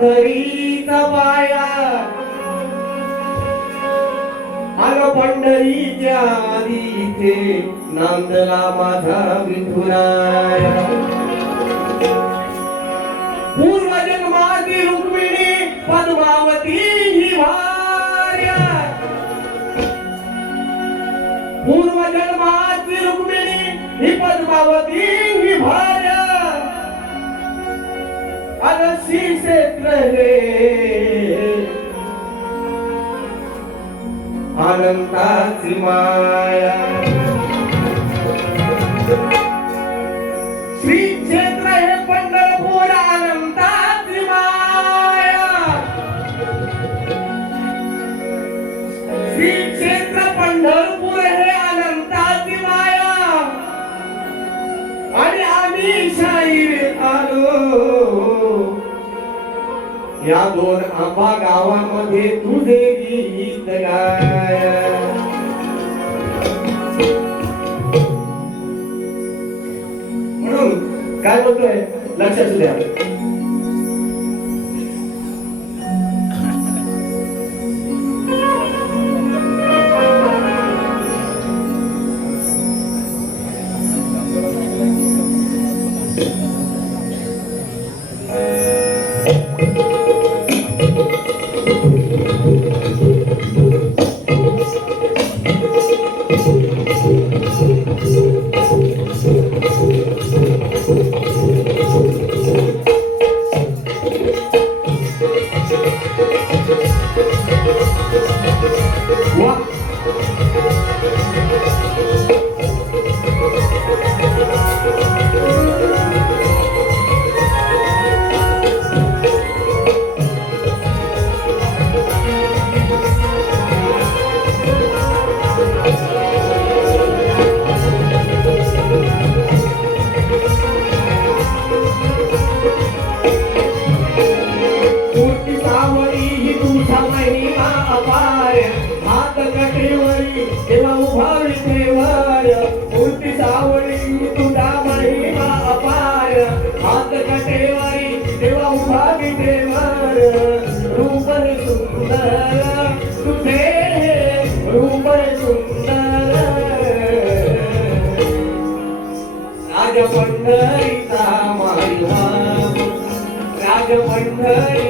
पंढरीचा पाया. आलो पंढरीच्या आधी इथे नांदला माझा विठुराया. पूर्वजन्माची रुक्मिणी पद्मावती ही भार्या पूर्वजन्माची रुक्मिणी ही पद्मावती ही भार्या अनंताची माया. श्री क्षेत्र हे पंढरपूर माया. श्री क्षेत्र पंढरपूर हे माया. आणि आम्ही शाहीर आलो. या दोन आंबा गावामध्ये तुझे गीत गाया म्हणून काय बोलतोय लक्षात द्या मूर्ती सावळी ही तुझा महिमा अपार हात कटेवरी तेव्हा उभा विठेवर मूर्ती सावळी तुझा महिमा अपार हात कटेवरी तेव्हा उभा विठेवर रूप सुंदर तुझे रूप सुंदर. राज पंढरीचा मायवा राज पंढरीचा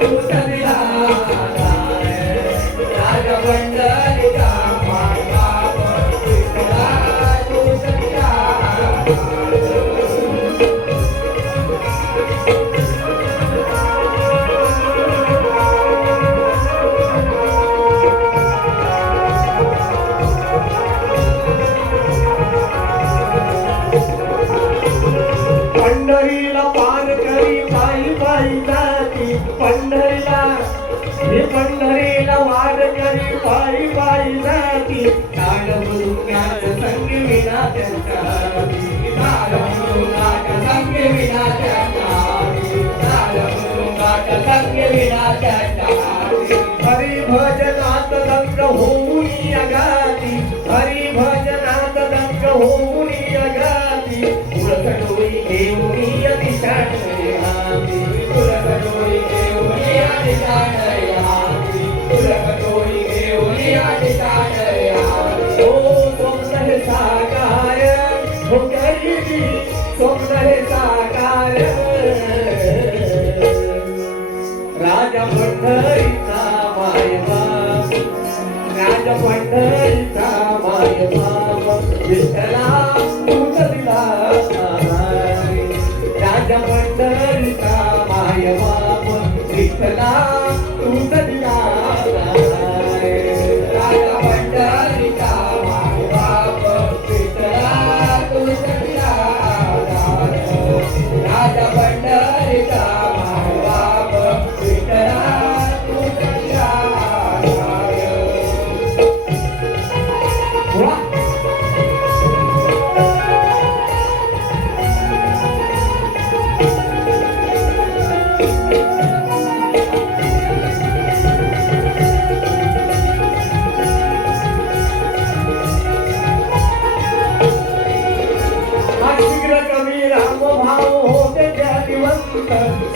Música करी पायी पायी जाती काळ मृगाचं संग विना त्यांच्या काळ मृगाचं संग विना त्यांच्या काळ मृगाचं संग विना त्यांच्या हरी भजनात दंग होऊन अगाती हरी भजनात दंग होऊन desire.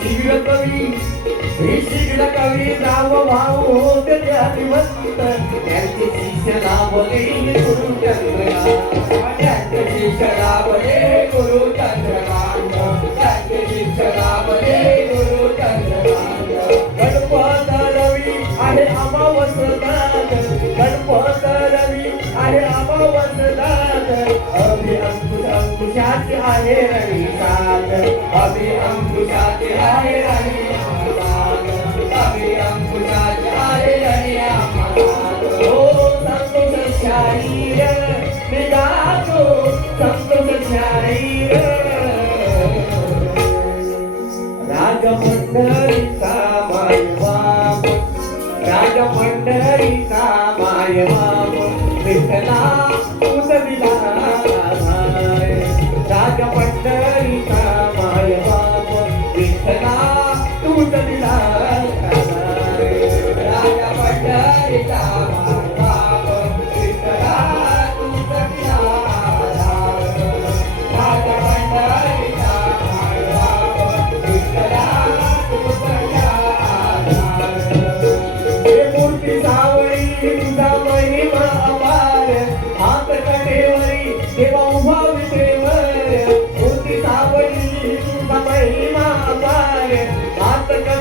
शिवकवी श्री शिवकवी राव भाव होत त्या दिवस त्यांचे शिष्य लाभले गुरु अंकुशात आहे रवी काल अभि अंकुशात आहे रवी काल अभि अंकुशात आहे रवी ओ संकुश शाहीर मिदा तो संकुश शाहीर